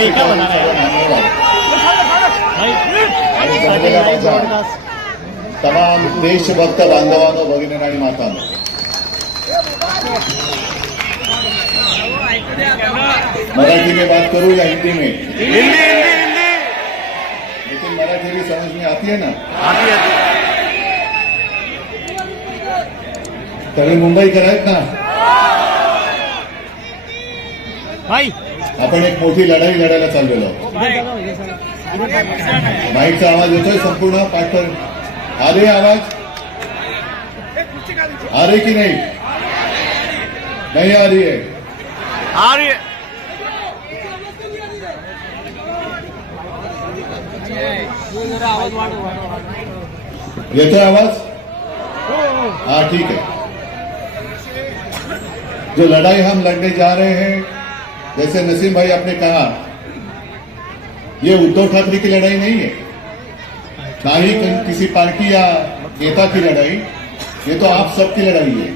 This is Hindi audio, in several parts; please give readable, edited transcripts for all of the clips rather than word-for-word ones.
भाई क्या बना रहा है तमाम देशभक्त बांधवांनो भगिनी आणि मातांनो, मराठी में बात करूं या हिंदी में? हिंदी। लेकिन मराठी भी समझ में आती है ना? आती है। सगळे मुंबईकर आहेत ना? भाई आपण एक मोठी लढाई लढायला चाललेलो आहोत. माईकचा आवाज येतोय संपूर्ण पाठवर? आ रही आवाज? आ रही की नहीं? नहीं आ रही है? आ रही है। येतोय आवाज? हाँ ठीक है. जो लड़ाई हम लड़ने जा रहे हैं, जैसे नसीम भाई आपने कहा, ये उद्धव ठाकरे की लड़ाई नहीं है, ना ही किसी पार्टी या नेता की लड़ाई. ये तो आप सबकी लड़ाई है,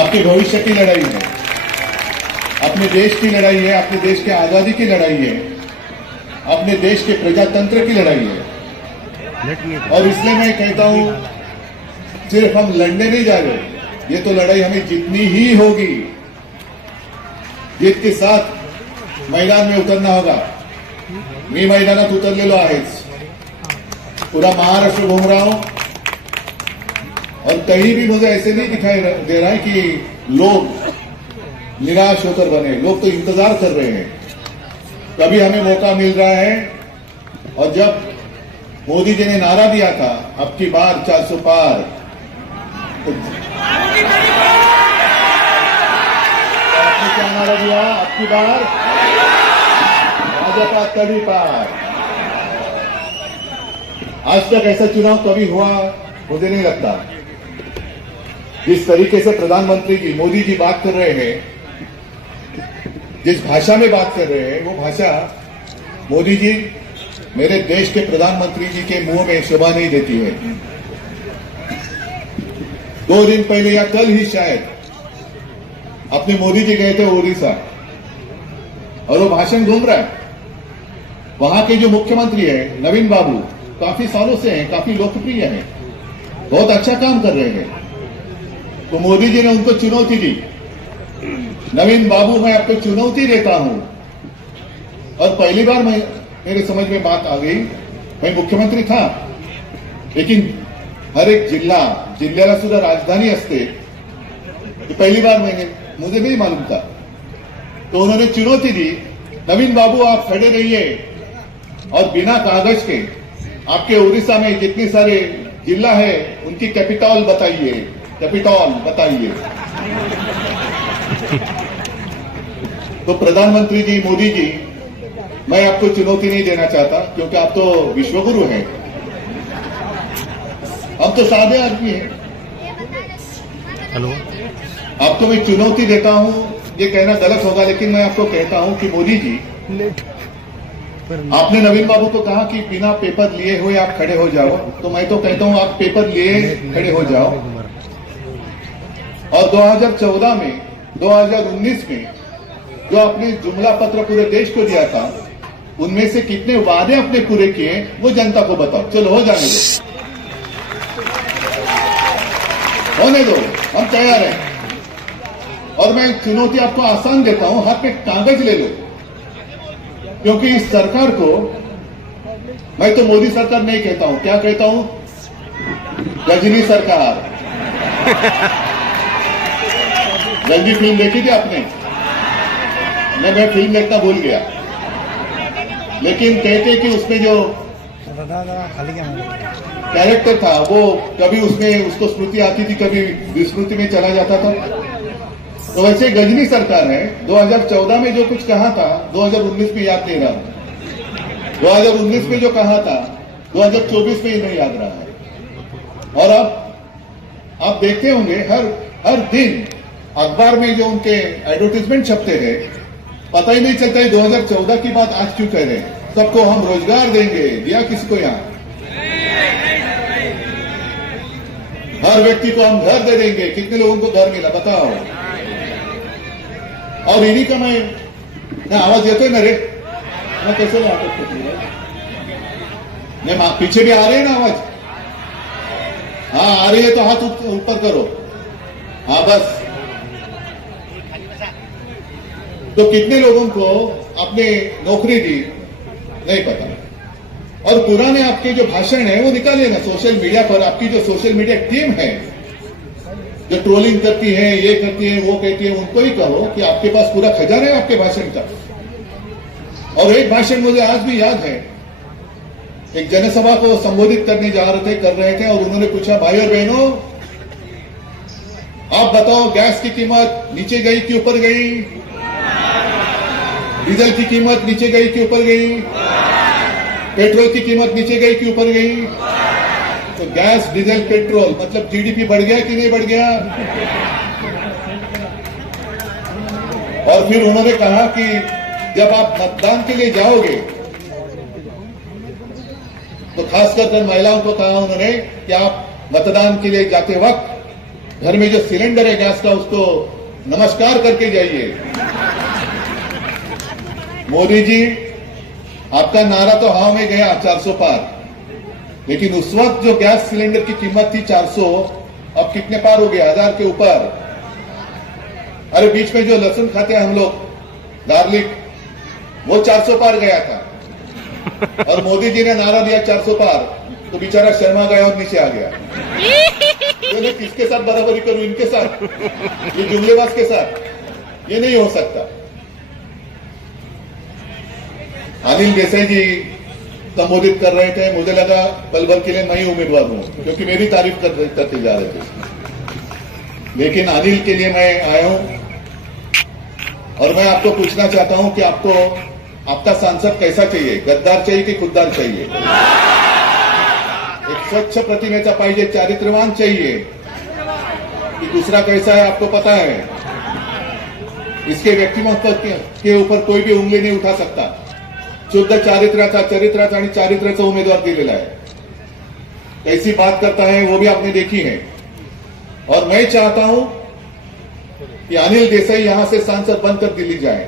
आपके भविष्य की लड़ाई है, अपने देश की लड़ाई है, अपने देश के आजादी की लड़ाई है, अपने देश के प्रजातंत्र की लड़ाई है. और इसलिए मैं कहता हूं, सिर्फ हम लड़ने नहीं जा रहे, ये तो लड़ाई हमें जीतनी ही होगी. जीत के साथ मैदान में उतरना होगा. मी मैदानात उतरलेलो आहेच. पूरा महाराष्ट्र घूम रहा हूं और कहीं भी मुझे ऐसे नहीं दिखाई दे रहा है कि लोग निराश होकर बने. लोग तो इंतजार कर रहे हैं, कभी हमें मौका मिल रहा है. और जब मोदी जी ने नारा दिया था, अब की बार 400 पार, तो आपने क्या नारा दिया? अब की बार भाजपा तभी पार. आज तक ऐसा चुनाव कभी हुआ मुझे नहीं लगता. जिस तरीके से प्रधानमंत्री जी मोदी जी बात कर रहे हैं, जिस भाषा में बात कर रहे हैं, वो भाषा मोदी जी मेरे देश के प्रधानमंत्री जी के मुंह में शोभा नहीं देती है. 2 दिन पहले या कल ही शायद अपने मोदी जी गए थे उड़ीसा और वो भाषण घूम रहा है. वहां के जो मुख्यमंत्री है नवीन बाबू, काफी सालों से हैं, काफी लोकप्रिय हैं, बहुत अच्छा काम कर रहे हैं. तो मोदी जी ने उनको चुनौती दी, नवीन बाबू मैं आपको चुनौती देता हूं. और पहली बार मेरे समझ में बात आ गई. मैं मुख्यमंत्री था, लेकिन हर एक जिल्ह्याला सुद्धा राजधानी असते, ये पहली बार मुझे नहीं मालूम था. तो उन्होंने चुनौती दी, नवीन बाबू आप खड़े रहिए और बिना कागज के आपके उड़ीसा में जितने सारे जिला है उनकी कैपिटल बताइए. तो प्रधानमंत्री जी मोदी जी, मैं आपको चुनौती नहीं देना चाहता, क्योंकि आप तो विश्वगुरु हैं, हम तो सादे आदमी हैं. हेलो, आपको मैं चुनौती देता हूं, ये कहना गलत होगा, लेकिन मैं आपको कहता हूं कि मोदी जी, आपने नवीन बाबू को कहा कि बिना पेपर लिए हुए आप खड़े हो जाओ. तो मैं तो कहता हूं आप पेपर लिए खड़े हो जाओ. और 2014 में 2019 में जो आपने जुमला पत्र पूरे देश को दिया था, उनमें से कितने वादे आपने पूरे किए वो जनता को बताओ. चलो हो जाने दो, होने दो, हम तैयार हैं. और मैं चुनौती आपको आसान देता हूं, हाथ में कागज ले लो. क्योंकि इस सरकार को मैं तो मोदी सरकार नहीं कहता हूं, क्या कहता हूं? गजनी सरकार. जल्दी फिल्म देखी थी आपने? मैं फिल्म देखना भूल गया, लेकिन कहते कि उसमें जो कैरेक्टर था वो कभी उसमें उसको स्मृति आती थी, कभी विस्मृति में चला जाता था. तो वैसे गजनी सरकार है. 2014 में जो कुछ कहा था 2019 में याद नहीं रहा, 2019 में जो कहा था 2024 में ही नहीं याद रहा है. और अब आप देखते होंगे हर दिन अखबार में जो उनके एडवर्टीजमेंट छपते हैं, पता ही नहीं चलता है 2014 की बात आज क्यों कह रहे हैं. सबको हम रोजगार देंगे, दिया किसी को? यहाँ हर व्यक्ति को हम घर दे देंगे. कितने लोगों को घर मिला बताओ? और इन्हीं का मैं आवाज येतोय ना रे? मैं कैसे ला सकते नहीं, पीछे भी आ रहे हैं ना आवाज? हाँ आ रही है तो हाथ ऊपर करो। हाँ बस। तो कितने लोगों को आपने नौकरी दी नहीं पता, और पुराने आपके जो भाषण है वो निकालिए ना सोशल मीडिया पर। आपकी जो सोशल मीडिया टीम है जो ट्रोलिंग करती है, ये करती है, वो कहती है, उनको ही कहो कि आपके पास पूरा खजाना है आपके भाषण का। और एक भाषण मुझे आज भी याद है, एक जनसभा को संबोधित करने कर रहे थे, और उन्होंने पूछा, भाई और बहनों आप बताओ गैस की कीमत नीचे गई कि ऊपर गई? डीजल की कीमत नीचे गई कि ऊपर गई? पेट्रोल की कीमत नीचे गई कि ऊपर गई? तो गैस, डीजल, पेट्रोल मतलब जीडीपी बढ़ गया कि नहीं बढ़ गया? और फिर उन्होंने कहा कि जब आप मतदान के लिए जाओगे, तो खासकर महिलाओं को कहा उन्होंने कि आप मतदान के लिए जाते वक्त घर में जो सिलेंडर है गैस का, उसको नमस्कार करके जाइए। मोदी जी, आपका नारा तो हवा में गया 400 पार, लेकिन उस वक्त जो गैस सिलेंडर की कीमत थी 400, अब कितने पार हो गया? 1000 के ऊपर। अरे बीच में जो लहसुन खाते हैं हम लोग, गार्लिक, वो 400 पार गया था, और मोदी जी ने नारा दिया 400 पार, तो बेचारा शर्मा गया और नीचे आ गया। तो किसके साथ बराबरी करूं? इनके साथ, ये जुमलेबाज के साथ? ये नहीं हो सकता। अनिल देसाई जी संबोधित कर रहे थे, मुझे लगा पल भर के लिए मैं ही उम्मीदवार हूं, क्योंकि मेरी तारीफ करते जा रहे थे। लेकिन अनिल के लिए मैं आया हूं, और मैं आपको पूछना चाहता हूं कि आपको आपका सांसद कैसा चाहिए? गद्दार चाहिए कि खुददार चाहिए? एक स्वच्छ प्रतिमेचा पाहिजे, चारित्र्यवान चाहिए कि दूसरा कैसा है आपको पता है? इसके व्यक्तिमत्व के ऊपर कोई भी उंगली नहीं उठा सकता। शुद्ध चरित्राचा आणि चारित्र्याचा उमेदवार दिलेला है। कैसी बात करता है वो भी आपने देखी है। और मैं चाहता हूं कि अनिल देसाई यहां से सांसद बनकर दिल्ली जाए,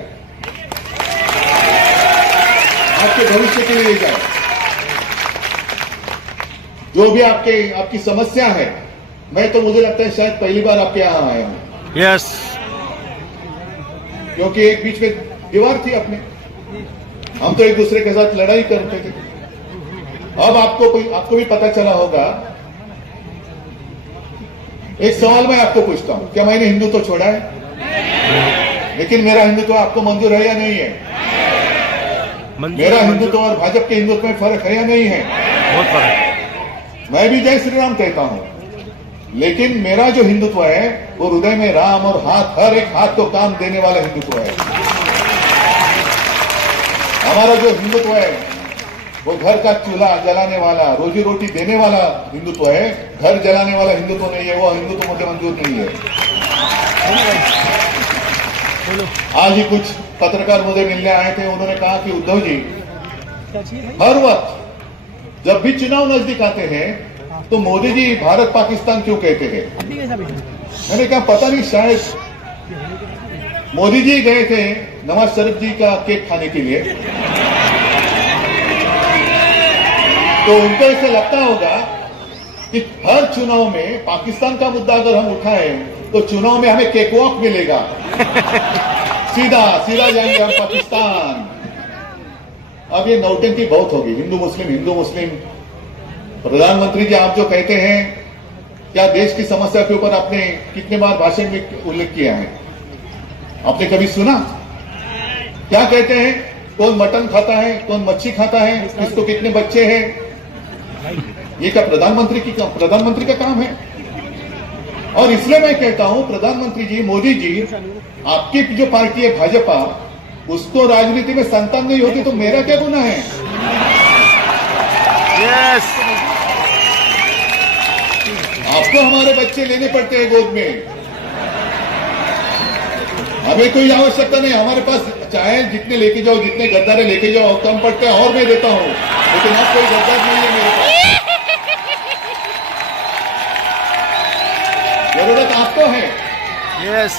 आपके भविष्य के लिए जाए। जो भी आपकी समस्या है, मैं तो मुझे लगता है शायद पहली बार आपके यहां आया हूं। यस। क्योंकि एक बीच में दीवार थी अपने, हम तो एक दूसरे के साथ लड़ाई करते थे। अब आपको भी पता चला होगा। एक सवाल मैं आपको पूछता हूं, क्या मैंने हिंदुत्व छोड़ा है? लेकिन मेरा हिंदुत्व आपको मंजूर है या नहीं है? मेरा हिंदुत्व और भाजपा के हिंदुत्व में फर्क है या नहीं है? बहुत फर्क। मैं भी जय श्री राम कहता हूं, लेकिन मेरा जो हिंदुत्व है वो हृदय में राम, और हर एक हाथ को काम देने वाला हिंदुत्व है। हमारा जो हिंदुत्व है वो घर का चूल्हा जलाने वाला, रोजी रोटी देने वाला हिंदुत्व है, घर जलाने वाला हिंदुत्व नहीं है। वो हिंदुत्व मुझे मंजूर नहीं है। आज ही कुछ पत्रकार मुझे मिलने आए थे, उन्होंने कहा कि उद्धव जी, हर वक्त जब भी चुनाव नजदीक आते हैं तो मोदी जी भारत पाकिस्तान क्यों कहते हैं? मैंने कहा पता नहीं, शायद मोदी जी गए थे नवाज शरीफ जी का केक खाने के लिए, तो उनको ऐसा लगता होगा कि हर चुनाव में पाकिस्तान का मुद्दा अगर हम उठाएं तो चुनाव में हमें केक वॉक मिलेगा। सीधा जाएंगे हम पाकिस्तान। अब ये नौटंकी बहुत होगी। हिंदू मुस्लिम। प्रधानमंत्री जी, आप जो कहते हैं, क्या देश की समस्या के ऊपर आपने कितने बार भाषण में उल्लेख किया है? आपने कभी सुना? क्या कहते हैं? कौन मटन खाता है, कौन मच्छी खाता है, किसको कितने बच्चे हैं? ये क्या प्रधानमंत्री का काम है? और इसलिए मैं कहता हूं, प्रधानमंत्री जी, मोदी जी, आपकी जो पार्टी है भाजपा, उसको राजनीति में संतान नहीं होती तो मेरा क्या गुनाह है? यस। आपको हमारे बच्चे लेने पड़ते हैं गोद में, हमें कोई आवश्यकता नहीं। हमारे पास चाहे जितने लेके जाओ, जितने गद्दारे लेके जाओ, कम पड़ते हैं और मैं देता हूं, लेकिन अब कोई गद्दार नहीं है मेरे पास। जरूरत आपको है, यस।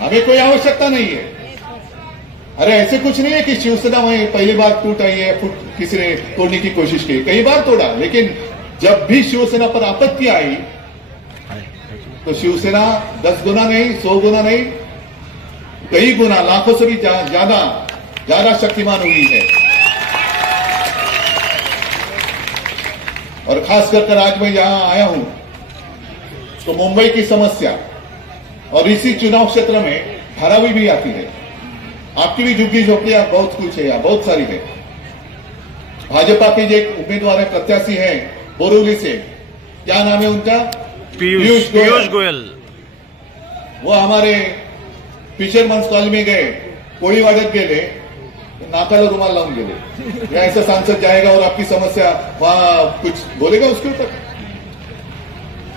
हमें कोई आवश्यकता नहीं है। अरे ऐसे कुछ नहीं है कि शिवसेना में पहली बार टूट आई है, किसी ने तोड़ने की कोशिश की, कई बार तोड़ा, लेकिन जब भी शिवसेना पर आपत्ति आई तो शिवसेना 10 गुना नहीं, 100 गुना नहीं, कई गुना, लाखों से भी ज्यादा शक्तिमान हुई है। और खास कर आज मैं यहां आया हूं तो मुंबई की समस्या और इसी चुनाव क्षेत्र में धारावी भी आती है। आपकी भी झुग्गी झोपड़ियां बहुत कुछ है, बहुत सारी है। भाजपा के जो एक उम्मीदवार है, प्रत्याशी है बोरीवली से, क्या नाम है उनका? पीयूष गोयल। वो हमारे फिशरमन्स कॉलेज में गए, कोळी वाड्यात गेले, नाकाला रुमाल लावून गेले। या ऐसा सांसद जाएगा और आपकी समस्या वहां कुछ बोलेगा उसके ऊपर?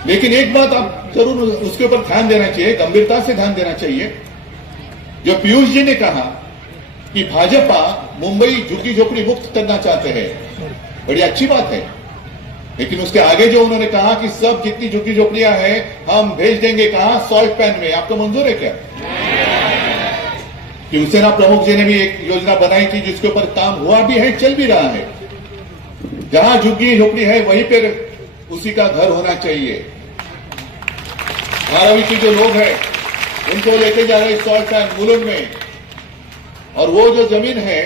लेकिन एक बात आप जरूर उसके ऊपर ध्यान देना चाहिए, गंभीरता से ध्यान देना चाहिए। जो पीयूष जी ने कहा कि भाजपा मुंबई झुग्गी झोपड़ी मुक्त करना चाहते हैं, बड़ी अच्छी बात है, लेकिन उसके आगे जो उन्होंने कहा कि सब जितनी झुग्गी झोपड़ियां हैं हम भेज देंगे, कहा? सॉल्ट पैन में। आपको मंजूर है क्या? शिवसेना प्रमुख जी ने भी एक योजना बनाई थी जिसके ऊपर काम हुआ भी है, चल भी रहा है। जहां झुग्गी झोपड़ी है वहीं पर उसी का घर होना चाहिए। धारावी के जो लोग हैं उनको लेके जा रहे सॉल्ट पैन मुलुंड में, और वो जो जमीन है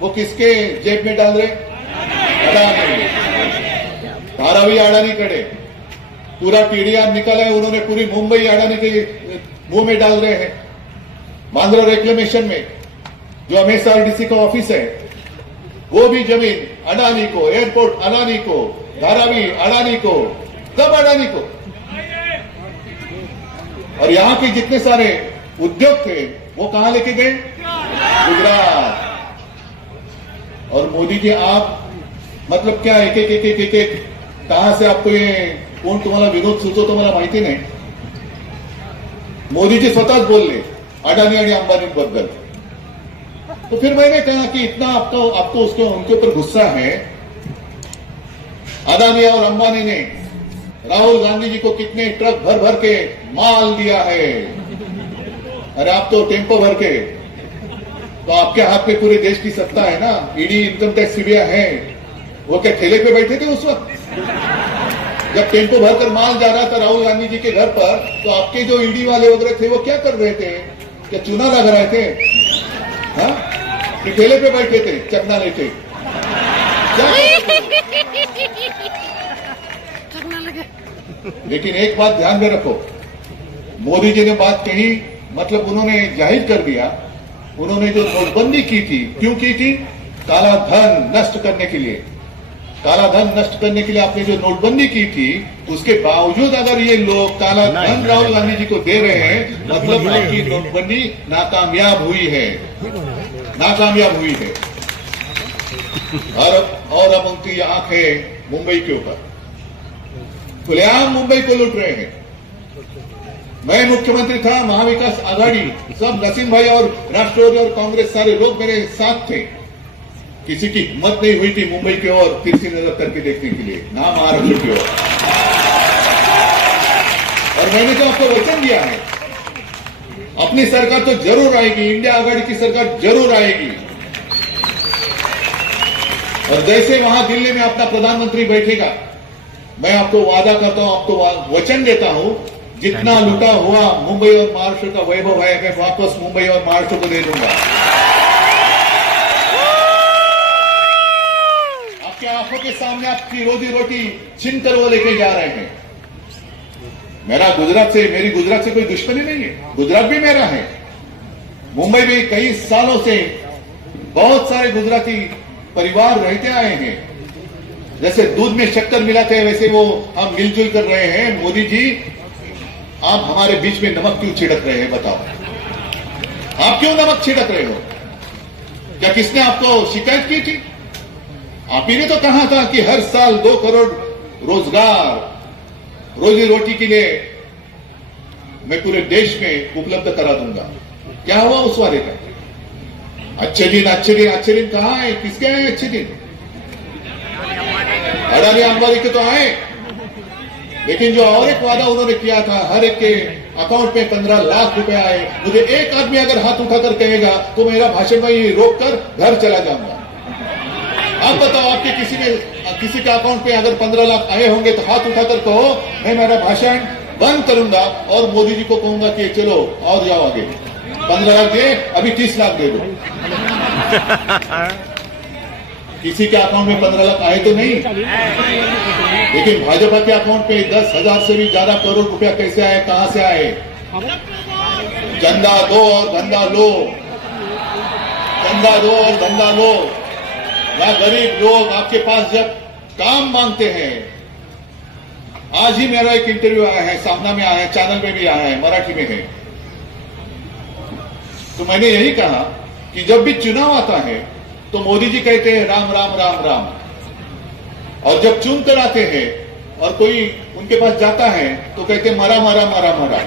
वो किसके जेब में डाल रहे? अडानी। धारावी अडानी कड़े पूरा टीडीआर निकाला है उन्होंने, पूरी मुंबई अडानी के मुंह में डाल रहे हैं। मांद्रा रिक्लेमेशन में जो एमएसआरडीसी का ऑफिस है वो भी जमीन अडानी को, एयरपोर्ट अडानी को, धारावी अडानी को, सब अडानी को। और यहां के जितने सारे उद्योग थे वो कहां लेके गए? गुजरात। और मोदी जी आप मतलब क्या एक कहां से आपको ये कोण तुम्हाला विनोद सुचवतो मला माहिती नाही। मोदी जी स्वतःच बोलले अडानी आणि अंबानींबद्दल। तो फिर मैंने कहा कि इतना आपको उसको उनके ऊपर गुस्सा है। अडानी और अंबानी ने राहुल गांधी जी को कितने ट्रक भर भर के माल दिया है। अरे आप तो टेम्पो भर के, तो आपके हाथ में पूरे देश की सत्ता है ना, ईडी, इनकम टैक्स, सीबीआई है। वो क्या ठेले पे बैठे थे उस वक्त जब टेम्पो भरकर माल जा रहा था राहुल गांधी जी के घर पर? तो आपके जो ईडी वाले वगैरह थे वो क्या कर रहे थे? क्या चुना लग रहे थे? हाँ, कि ठेले पे बैठे थे चकना लेके? लेकिन एक बात ध्यान में रखो, मोदी जी ने बात कही, मतलब उन्होंने जाहिर कर दिया, उन्होंने जो नोटबंदी की थी, क्यों की थी? काला धन नष्ट करने के लिए। काला धन नष्ट करने के लिए आपने जो नोटबंदी की थी, उसके बावजूद अगर ये लोग काला धन राहुल गांधी जी को दे रहे हैं, मतलब आपकी नोटबंदी नाकामयाब हुई है, नाकामयाब हुई है। और अब उनकी आंख है मुंबई के ऊपर, खुलेआम मुंबई को लूट रहे हैं। मैं मुख्यमंत्री था, महाविकास आघाड़ी, सब नसीम भाई और राष्ट्रवादी और कांग्रेस सारे लोग मेरे साथ थे। किसी की हिम्मत नहीं हुई थी मुंबई की ओर तिरछी नजर करके देखने के लिए, ना महाराष्ट्र की ओर। और मैंने तो आपको वचन दिया है, अपनी सरकार तो जरूर आएगी, इंडिया आघाड़ी की सरकार जरूर आएगी। और जैसे वहां दिल्ली में अपना प्रधानमंत्री बैठेगा, मैं आपको वादा करता हूं, आपको वचन देता हूं, जितना लूटा हुआ मुंबई और महाराष्ट्र का वैभव है, मैं वापस मुंबई और महाराष्ट्र को दे दूंगा। आपकी आंखों के सामने आपकी रोजी रोटी छीन कर वो लेके जा रहे हैं। मेरी गुजरात से कोई दुश्मनी नहीं है, गुजरात भी मेरा है। मुंबई में कई सालों से बहुत सारे गुजराती परिवार रहते आए हैं। जैसे दूध में शक्कर मिलाते हैं वैसे वो हम मिलजुल कर रहे हैं। मोदी जी, आप हमारे बीच में नमक क्यों छिड़क रहे हैं? बताओ, आप क्यों नमक छिड़क रहे हो? क्या किसने आपको शिकायत की थी? आप ही ने तो कहा था कि हर साल 2 करोड़ रोजगार, रोजी रोटी के लिए मैं पूरे देश में उपलब्ध करा दूंगा। क्या हुआ उस वाले का? अच्छे दिन कहां है? किसके आए अच्छे दिन? अडानी अंबानी के तो आए, लेकिन जो और एक वादा उन्होंने किया था, हर एक के अकाउंट में 15 लाख रुपए आए, मुझे एक आदमी अगर हाथ उठाकर कहेगा तो मेरा भाषण वही रोक कर घर चला जाऊंगा। आप बताओ, आपके किसी के अकाउंट में अगर 15 लाख आए होंगे तो हाथ उठाकर कहो, मैं मेरा भाषण बंद करूंगा और मोदी जी को कहूंगा कि चलो और जाओ आगे, 15 लाख दे, अभी 30 लाख दे दो। किसी के अकाउंट में 15 लाख आए तो नहीं, लेकिन भाजपा के अकाउंट में 10,000 से भी ज्यादा करोड़ रुपया कैसे आए, कहां से आए? चंदा दो और धंधा लो, चंदा दो और धंधा लो। या गरीब लोग आपके पास जब काम मांगते हैं, आज ही मेरा एक इंटरव्यू आया है, सामना में आया है, चैनल में भी आया है, मराठी में है, तो मैंने यही कहा कि जब भी चुनाव आता है तो मोदी जी कहते हैं राम राम राम राम, और जब चुन कर आते हैं और कोई उनके पास जाता है तो कहते हैं मरा मरा मरा मरा।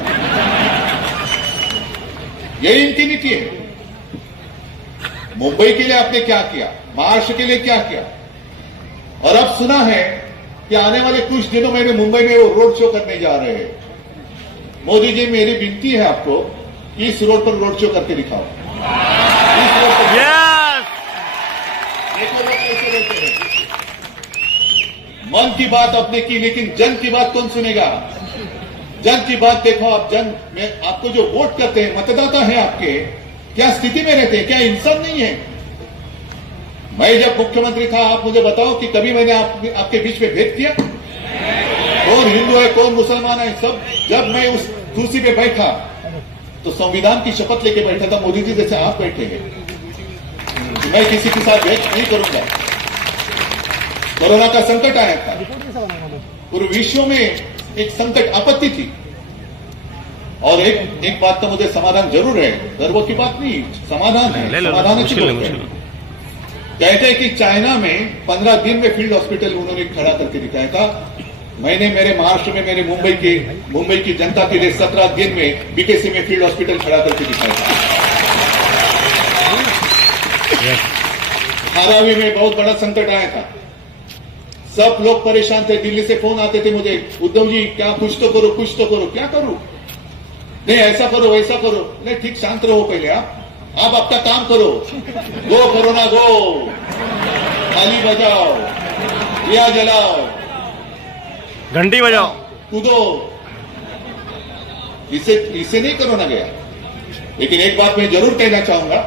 यही इनकी नीति है। मुंबई के लिए आपने क्या किया, महाराष्ट्र के लिए क्या किया, और अब सुना है कि आने वाले कुछ दिनों में भी मुंबई में वो रोड शो करने जा रहे हैं। मोदी जी, मेरी विनती है आपको, इस रोड पर रोड शो करके दिखाओ। इस रोड पर देखो लोग कैसे रहते हैं। मन की बात आपने की, लेकिन जन की बात कौन सुनेगा? जन की बात देखो आप। जन में आपको जो वोट करते हैं, मतदाता है आपके, क्या स्थिति में रहते हैं? क्या इंसान नहीं है? मैं जब मुख्यमंत्री था, आप मुझे बताओ कि कभी मैंने आपके बीच में भेद किया? कौन हिंदू है, कौन मुसलमान है, सब जब मैं उस कुर्सी पे बैठा तो संविधान की शपथ लेके बैठा था, मोदी जी जैसे आप बैठे हैं। मैं किसी के साथ भेद नहीं करूंगा। कोरोना का संकट आया था, पूरे विश्व में एक संकट, आपत्ति थी, और एक बात का मुझे समाधान जरूर है, गर्व की बात नहीं, समाधान है, समाधान अच्छी बात है। कहते हैं कि चाइना में 15 दिन में फील्ड हॉस्पिटल उन्होंने खड़ा करके दिखाया था। मैंने मेरे महाराष्ट्र में, मेरे मुंबई की जनता के लिए 17 दिन में बीकेसी में फील्ड हॉस्पिटल खड़ा करके दिखाया था। धारावी में बहुत बड़ा संकट आया था, सब लोग परेशान थे, दिल्ली से फोन आते थे मुझे, उद्धव जी क्या कुछ तो करो, कुछ तो करो। क्या करूं? नहीं ऐसा करो, वैसा करो। नहीं ठीक, शांत रहो पहले आप आपका काम करो। गो कोरोना गो, ताली बजाओ, दिया जलाओ, घंटी बजाओ, कूदो। इससे नहीं कोरोना गया। लेकिन एक बात मैं जरूर कहना चाहूंगा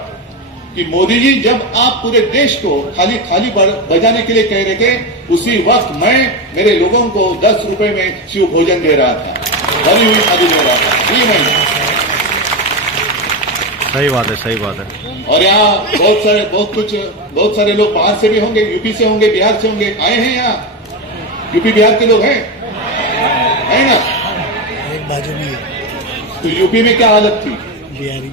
कि मोदी जी, जब आप पूरे देश को खाली थाली बजाने के लिए कह रहे थे, उसी वक्त मैं मेरे लोगों को 10 रुपए में शिव भोजन दे रहा था, भरी हुई थाली दे रहा था। ये महीने सही बात है, सही बात है। और यहाँ बहुत सारे लोग बाहर से भी होंगे, यूपी से होंगे, बिहार से होंगे, आए हैं यहाँ। यूपी बिहार के लोग हैं, है ना? एक बाजू भी है। तो यूपी में क्या हालत थी? बिहारी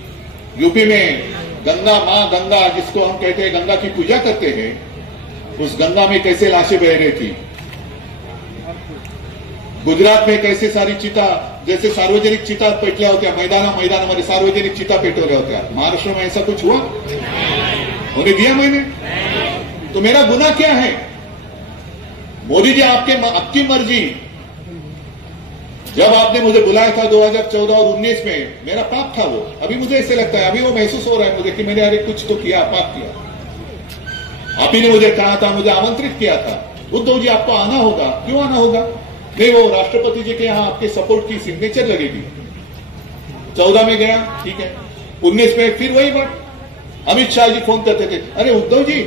यूपी में गंगा माँ, गंगा जिसको हम कहते हैं, गंगा की पूजा करते हैं, उस गंगा में कैसे लाशें बह रही थी। गुजरात में कैसे सारी चिता, जैसे सार्वजनिक चिता पेटल्या होत्या, मैदानामध्ये सार्वजनिक चिता पेटवल्या होत्या। महाराष्ट्र में ऐसा कुछ हुआ? होने दिया मैंने? तो मेरा गुनाह क्या है? मोदी जी, आपकी मर्जी। जब आपने मुझे बुलाया था 2014 और 19 में, मेरा पाप था वो। अभी मुझे ऐसे लगता है, अभी वो महसूस हो रहा है मुझे कि मैंने अरे कुछ तो किया, पाप किया। आप ही ने मुझे कहा था, मुझे आमंत्रित किया था, उद्धव जी आपको आना होगा। क्यों आना होगा? नहीं, वो राष्ट्रपति जी के यहाँ आपके सपोर्ट की सिग्नेचर लगेगी। 14 में गया, ठीक है। 19 में फिर वही बात, अमित शाह जी फोन करते थे, अरे उद्धव जी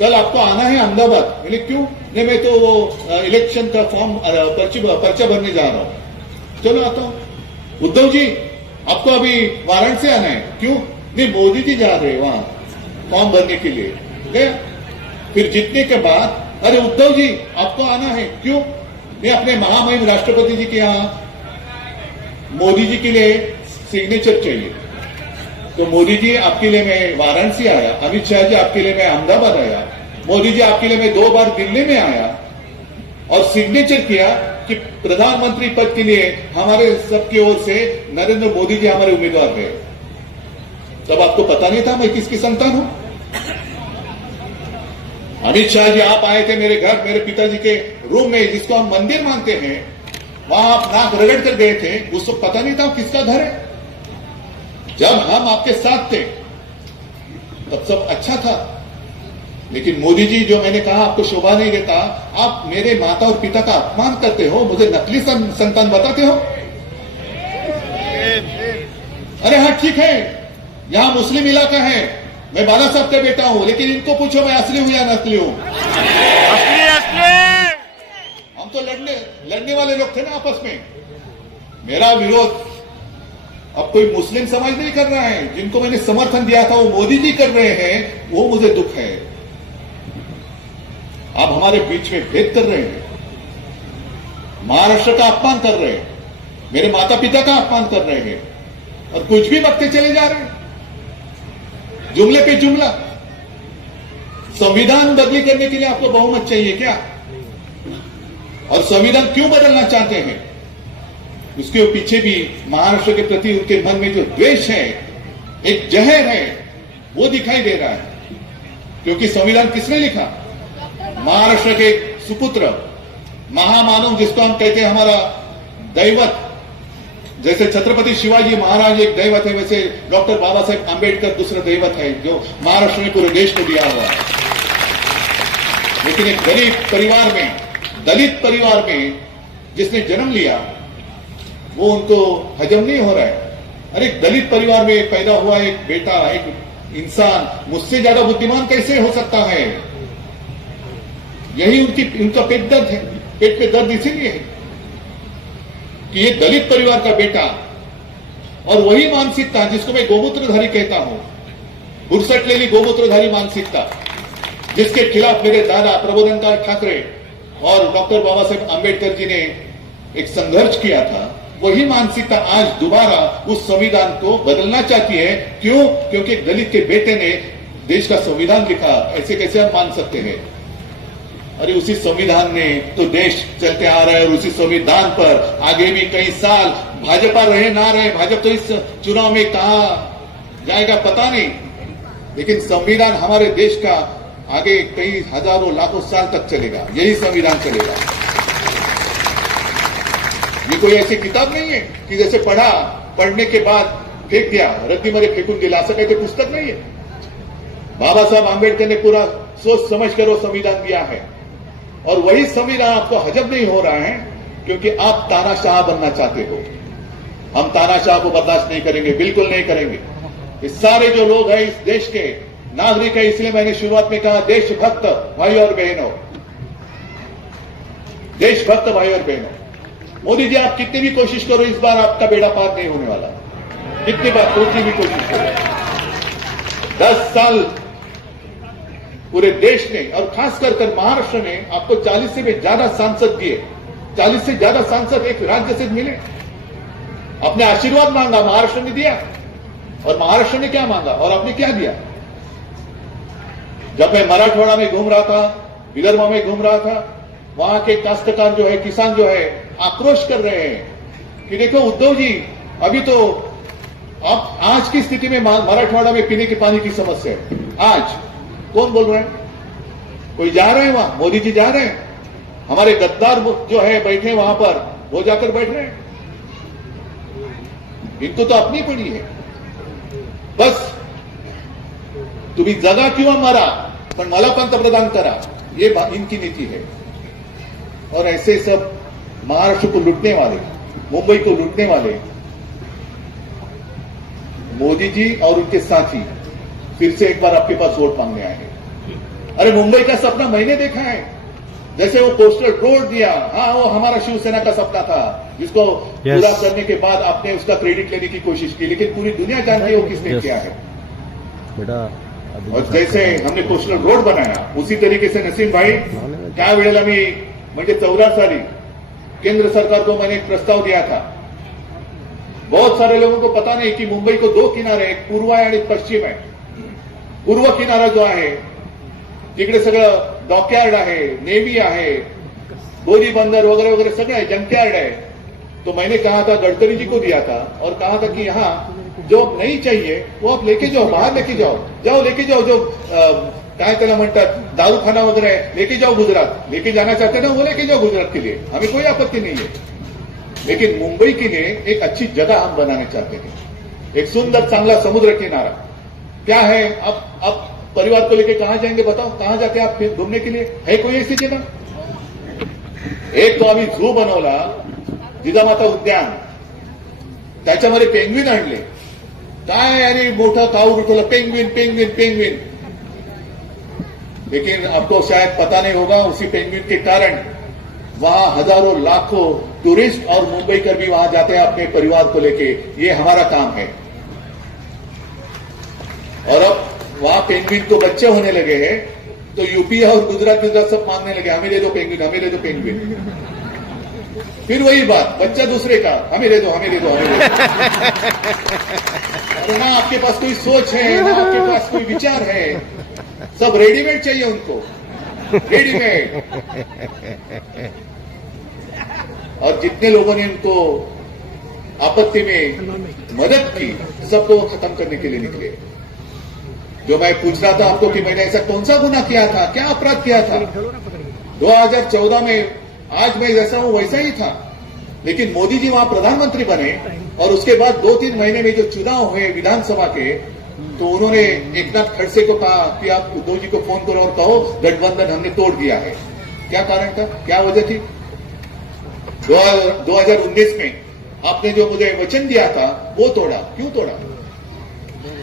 कल आपको आना है अहमदाबाद। मैंने क्यों? नहीं, मैं तो वो इलेक्शन का फॉर्म पर्चा भरने जा रहा हूं। चलो आता हूं। उद्धव जी आपको अभी वाराणसी आना है। क्यों? नहीं, मोदी जी जा रहे हैं वहां फॉर्म भरने के लिए। गया। फिर जीतने के बाद, अरे उद्धव जी आपको आना है। क्यों? मैं अपने महामहिम राष्ट्रपति जी के यहां मोदी जी के लिए सिग्नेचर चाहिए। तो मोदी जी आपके लिए मैं वाराणसी आया, अमित शाह जी आपके लिए मैं अहमदाबाद आया, मोदी जी आपके लिए मैं 2 बार दिल्ली में आया और सिग्नेचर किया कि प्रधानमंत्री पद के लिए हमारे सबकी ओर से नरेंद्र मोदी जी हमारे उम्मीदवार है। तब आपको पता नहीं था मैं किसकी संतान हूं? अमित शाह जी आप आए थे मेरे घर, मेरे पिताजी के रूम में, जिसको हम मंदिर मानते हैं, वहां आप नाक रगड़ कर गए थे, उस वक्त पता नहीं था वो किसका घर है। जब हम आपके साथ थे तब सब अच्छा था, लेकिन मोदी जी, जो मैंने कहा आपको शोभा नहीं देता, आप मेरे माता और पिता का अपमान करते हो, मुझे नकली संतान बताते हो। अरे हाँ ठीक है, यहां मुस्लिम इलाका है, मैं बाला साहब का बेटा हूं, लेकिन इनको पूछो मैं असली हूं या नकली हूं। हम तो लड़ने वाले लोग थे ना आपस में। मेरा विरोध अब कोई मुस्लिम समाज नहीं कर रहा है, जिनको मैंने समर्थन दिया था वो मोदी जी कर रहे हैं, वो मुझे दुख है। आप हमारे बीच में भेद कर रहे हैं, महाराष्ट्र का अपमान कर रहे हैं, मेरे माता पिता का अपमान कर रहे हैं, और कुछ भी बकते चले जा रहे हैं, जुमले पे जुमला। संविधान बदली करने के लिए आपको बहुमत चाहिए क्या? और संविधान क्यों बदलना चाहते हैं? उसके पीछे भी महाराष्ट्र के प्रति उनके मन में जो द्वेष है, एक जहर है, वो दिखाई दे रहा है। क्योंकि संविधान किसने लिखा? महाराष्ट्र के सुपुत्र, महामानव, जिसको हम कहते हैं हमारा दैवत, जैसे छत्रपति शिवाजी महाराज एक दैवत है, वैसे डॉक्टर बाबा साहेब आंबेडकर दूसरा दैवत है, जो महाराष्ट्र ने पूरे देश को दिया हुआ है। लेकिन एक गरीब परिवार में, दलित परिवार में जिसने जन्म लिया, वो उनको हजम नहीं हो रहा है। अरे दलित परिवार में पैदा हुआ एक बेटा, एक इंसान मुझसे ज्यादा बुद्धिमान कैसे हो सकता है? यही उनका पेट दर्द है, पेट पे दर्द इसीलिए है कि ये दलित परिवार का बेटा, और वही मानसिकता जिसको मैं गोमूत्रधारी कहता हूं, बुरसट लेली गोमूत्रधारी मानसिकता, जिसके खिलाफ मेरे दादा प्रबोधनकार ठाकरे और डॉक्टर बाबा साहेब आंबेडकर जी ने एक संघर्ष किया था, वही मानसिकता आज दोबारा उस संविधान को बदलना चाहती है। क्यों? क्योंकि एक दलित के बेटे ने देश का संविधान लिखा, ऐसे कैसे हम मान सकते हैं? अरे उसी संविधान ने तो देश चलते आ रहा है, और उसी संविधान पर आगे भी कई साल भाजपा रहे ना रहे, भाजपा तो इस चुनाव में कहां जाएगा पता नहीं, लेकिन संविधान हमारे देश का आगे कई हजारों लाखों साल तक चलेगा, यही संविधान चलेगा। ये कोई ऐसी किताब नहीं है कि जैसे पढ़ने के बाद फेंक दिया, रद्दी मरे फेंकून दिला, असं काही ते पुस्तक नहीं है। बाबा साहब आंबेडकर ने पूरा सोच समझ कर वो संविधान दिया है, और वही संविधान आपको हजम नहीं हो रहा है क्योंकि आप तानाशाह बनना चाहते हो। हम तानाशाह को बर्दाश्त नहीं करेंगे, बिल्कुल नहीं करेंगे। ये सारे जो लोग हैं इस देश के नागरिक है, इसलिए मैंने शुरुआत में कहा देशभक्त भाई और बहनों, देशभक्त भाई और बहनों, मोदी जी आप कितनी भी कोशिश करो, इस बार आपका बेड़ा पार नहीं होने वाला। कितनी बार कितनी भी कोशिश करो, 10 साल पूरे देश ने और खास कर महाराष्ट्र ने आपको 40 से भी ज्यादा सांसद दिए, 40 से ज्यादा सांसद एक राज्य से मिले। अपने आशीर्वाद मांगा, महाराष्ट्र ने दिया, और महाराष्ट्र ने क्या मांगा और आपने क्या दिया? जब मैं मराठवाड़ा में घूम रहा था, विदर्भ में घूम रहा था, वहां के काश्तकार जो है, किसान जो है, आक्रोश कर रहे हैं कि देखो उद्धव जी, अभी तो अब आज की स्थिति में मराठवाड़ा में पीने के पानी की समस्या है। आज कौन बोल रहे हैं? कोई जा रहे हैं वहां? मोदी जी जा रहे हैं, हमारे गद्दार जो है बैठे वहां पर, वो जाकर बैठ रहे हैं। इनको तो अपनी पड़ी है, बस तुम्ही जगा किंवा मरा पण मला पंतप्रधान करा, ये इनकी नीति है। और ऐसे सब महाराष्ट्र को लूटने वाले, मुंबई को लूटने वाले मोदी जी और उनके साथी फिर से एक बार आपके पास वोट मांगने आए हैं। अरे मुंबई का सपना मैंने देखा है, जैसे वो कोस्टल रोड दिया, हाँ वो हमारा शिवसेना का सपना था, जिसको पूरा करने के बाद आपने उसका क्रेडिट लेने की कोशिश की, लेकिन पूरी दुनिया जानती है वो किसने किया है। बेटा और जैसे हमने कोस्टल रोड बनाया, उसी तरीके से नसीम भाई त्यावेळेला मी म्हणजे 14 साली केंद्र सरकार को मैंने एक प्रस्ताव दिया था। बहुत सारे लोगों को पता नहीं कि मुंबई को 2 किनारे, एक पूर्व आहे आणि पश्चिम आहे। पूर्व किनारा जो आहे तिकडे सगळं डॉकयार्ड आहे, नेव्ही आहे, बोरी बंदर वगैरह वगैरह सगळं आहे, जंकयार्ड है। तो मैंने कहा था, गडकरी जी को दिया था और कहा था कि यहाँ जो नहीं चाहिए वो आप लेके जाओ, बाहर लेके जाओ लेके जाओ, जो काय त्याला म्हणतात दारूखाना वगैरह है, लेके जाओ गुजरात, लेके जाना चाहते ना वो लेके जाओ गुजरात के लिए, हमें कोई आपत्ति नहीं है। लेकिन मुंबई के लिए एक अच्छी जगह हम बनाने चाहते थे, एक सुंदर चांगला समुद्र किनारा। क्या है, अब परिवार को लेके कहां जाएंगे बताओ, कहां जाते आप फिर घूमने के लिए? है कोई ऐसी जगह? एक तो आम्ही झू बनवला, जिजामाता उद्यान, त्याच्यामध्ये पेंग्विन आणले, काय अरे मोठा काऊ उठवला, पेंग्विन पेंग्विन पेंग्विन। लेकिन आपको शायद पता नहीं होगा, उसी पेंग्विन के कारण वहां हजारों लाखों टूरिस्ट और मुंबईकर भी वहां जाते हैं अपने परिवार को लेके। ये हमारा काम है। और अब वहां पेंग्विन को बच्चे होने लगे हैं, तो यूपी और गुजरात सब मांगने लगे, हमें दे दो पेंग्विन, हमें दे दो पेंग्विन। फिर वही बात, बच्चा दूसरे का, हमें दे दो, हमें दे दो, हमें दे दो। और ना आपके पास कोई सोच है, ना आपके पास कोई विचार है, सब रेडीमेड चाहिए उनको, रेडीमेड। और जितने लोगों ने उनको आपत्ति में मदद की, सबको खत्म करने के लिए निकले। जो मैं पूछ रहा था आपको कि मैंने ऐसा कौन सा गुनाह किया था, क्या अपराध किया था? 2014 में आज मैं जैसा हूं वैसा ही था, लेकिन मोदी जी वहां प्रधानमंत्री बने और उसके बाद 2-3 महीने में जो चुनाव हुए विधानसभा के, तो उन्होंने एकनाथ खड़से को कहा कि आप उद्धव जी को फोन करो और कहो गठबंधन हमने तोड़ दिया है। क्या कारण था, क्या वजह थी? 2019 में आपने जो मुझे वचन दिया था वो तोड़ा, क्यों तोड़ा?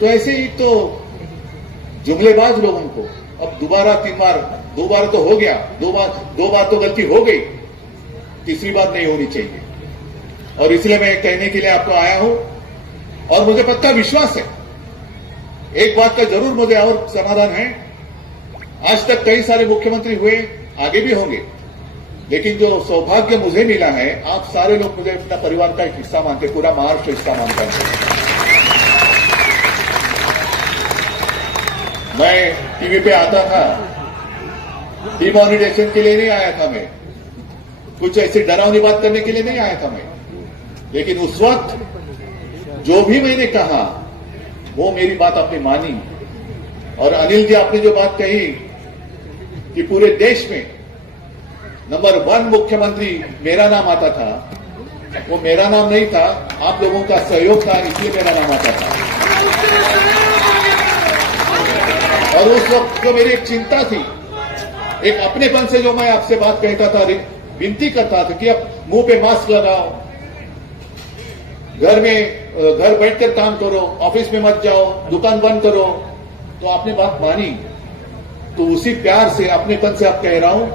तो ऐसे ही तो जुमलेबाज लोगों को अब दोबारा 3 बार, 2 बार तो हो गया, 2 बार तो गलती हो गई, तीसरी बार नहीं होनी चाहिए। और इसलिए मैं कहने के लिए आपको आया हूं, और मुझे पक्का विश्वास है, एक बात का जरूर मुझे और समाधान है, आज तक कई सारे मुख्यमंत्री हुए, आगे भी होंगे, लेकिन जो सौभाग्य मुझे मिला है, आप सारे लोग मुझे अपना परिवार का एक हिस्सा मानते, पूरा महाराष्ट्र हिस्सा मानता है। मैं टीवी पे आता था, डिमोनिटाइजेशन के लिए नहीं आया था मैं, कुछ ऐसी डरावनी बात करने के लिए नहीं आया था मैं, लेकिन उस वक्त जो भी मैंने कहा वो मेरी बात आपने मानी। और अनिल जी, आपने जो बात कही कि पूरे देश में नंबर 1 मुख्यमंत्री मेरा नाम आता था, वो मेरा नाम नहीं था, आप लोगों का सहयोग था, इसलिए मेरा नाम आता था। और उस वक्त जो मेरी एक चिंता थी, एक अपनेपन से जो मैं आपसे बात कहता था, विनती करता था कि आप मुंह पे मास्क लगाओ, घर बैठकर काम करो, ऑफिस में मत जाओ, दुकान बंद करो, तो आपने बात मानी। तो उसी प्यार से, अपनेपन से आप कह रहा हूं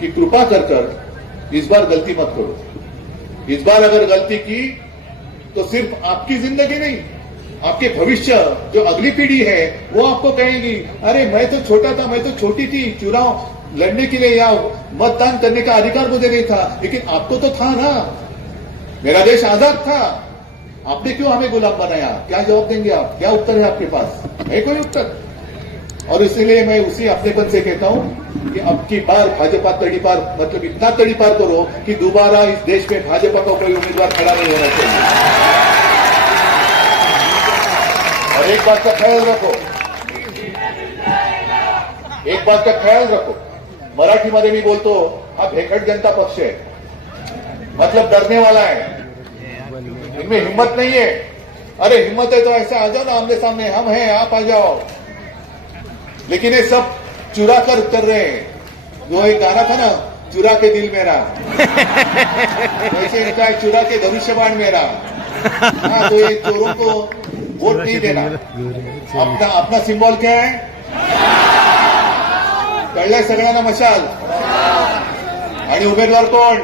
कि कृपा कर इस बार गलती मत करो। इस बार अगर गलती की तो सिर्फ आपकी जिंदगी नहीं, आपके भविष्य, जो अगली पीढ़ी है वो आपको कहेगी, अरे मैं तो छोटा था, मैं तो छोटी थी, चुनाव लड़ने के लिए या मतदान करने का अधिकार मुझे नहीं था, लेकिन आपको तो था ना, मेरा देश आजाद था, आपने क्यों हमें गुलाम बनाया? क्या जवाब देंगे आप? क्या उत्तर है आपके पास? है कोई उत्तर? और इसलिए मैं उसी अपनेपन से कहता हूं कि अब की बार भाजपा तड़ीपार, मतलब इतना तड़ीपार करो कि दोबारा इस देश में भाजपा का कोई उम्मीदवार खड़ा नहीं होना चाहिए। और एक बात का ख्याल रखो, एक बात का ख्याल रखो, मराठीमध्ये मी बोलतो, हा भेकट जनता पक्ष है, मतलब डरने वाला है, इनमें हिम्मत नहीं है। अरे हिम्मत है तो ऐसा आ जाओ ना, आमने सामने हम हैं, आप आ जाओ। लेकिन ये सब चुरा कर रहे हैं। जो एक गाना था ना, चुरा के दिल मेरा, वैसे इनका है चुरा के धनुष्यबाण मेरा। हाँ, तो ये चोरों को वोट नहीं देना। अपना सिंबल क्या है? कळलंय सगळ्यांना मशाल? आणि उमेदवार कोण?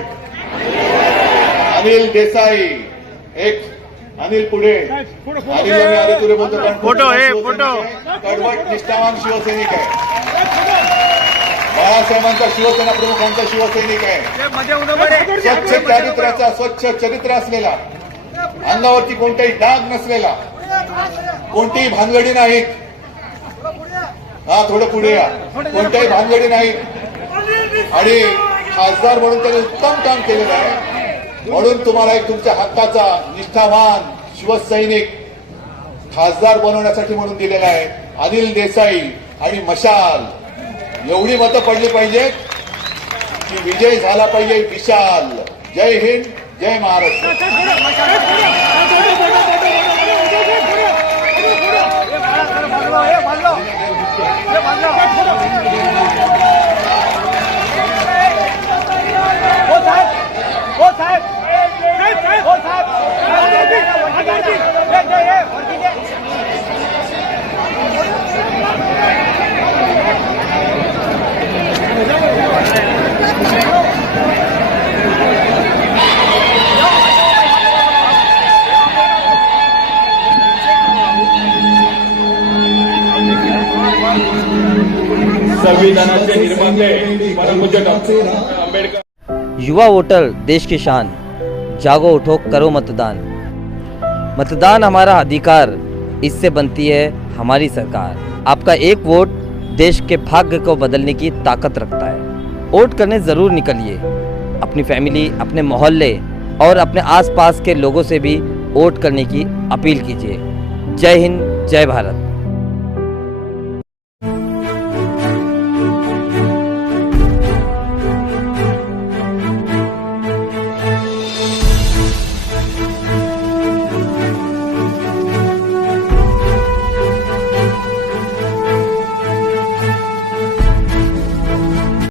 अनिल देसाई। एक अनिल पुढे, अनिल आले तुरे बोलतो, फोटो आहे, फोटो, कडवट निष्ठावान शिवसैनिक आहे, बाळासाहेबांचा शिवसेना प्रमुखांचा शिवसैनिक आहे, स्वच्छ चरित्र असलेला, अंगावरती कोणताही डाग नसलेला, कोणतीही भानगडी नाहीत। हा, थोडं पुढे या, कोणत्याही भानगडी नाहीत आणि खासदार म्हणून त्यांनी उत्तम काम केलेलं आहे। म्हणून तुम्हाला एक तुमच्या हक्काचा निष्ठावान शिवसैनिक खासदार बनवण्यासाठी म्हणून दिलेला आहे अनिल देसाई आणि मशाल। एवढी मतं पडली पाहिजेत की विजय झाला पाहिजे विशाल। जय हिंद, जय महाराष्ट्र। संविधानाचे निर्माते परमपूज्य डॉक्टर आंबेडकर। युवा वोटर देश की शान, जागो उठो करो मतदान। मतदान हमारा अधिकार, इससे बनती है हमारी सरकार। आपका एक वोट देश के भाग्य को बदलने की ताकत रखता है। वोट करने ज़रूर निकलिए। अपनी फैमिली, अपने मोहल्ले और अपने आसपास के लोगों से भी वोट करने की अपील कीजिए। जय हिंद, जय भारत।